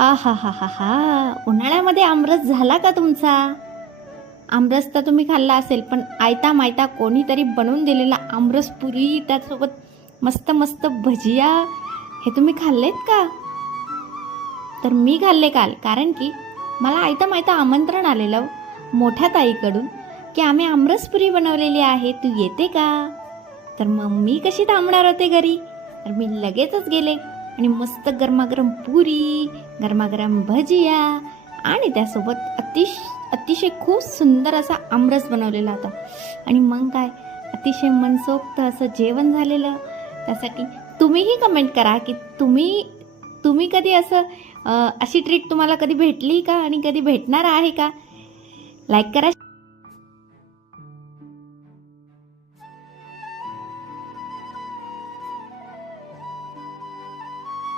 हा हा हा हा हा, उन्हाळ्यामध्ये आमरस झाला का तुमचा? आमरस तर तुम्ही खाल्ला असेल, पण आयता मायता कोणीतरी बनवून दिलेला आमरस पुरी, त्यासोबत मस्त मस्त भजिया, हे तुम्ही खाल्लेत का? तर मी खाल्ले काल, कारण की मला आयता मायता आमंत्रण आलेलं मोठ्या ताईकडून की आम्ही आमरसपुरी बनवलेली आहे, तू येते का? तर मग मी कशी थांबणार होते घरी, तर मी लगेचच गेले आणि मस्त गरमागरम पुरी, गरमागरम भजिया आणि त्यासोबत अतिशय खूप सुंदर असा आमरस बनवलेला होता. आणि मग काय, अतिशय मनसोक्त असं जेवण झालेलं. त्यासाठी तुम्हीही कमेंट करा की तुम्ही कधी असं अशी ट्रीट तुम्हाला कधी भेटली का आणि कधी भेटणार आहे का? लाईक करा.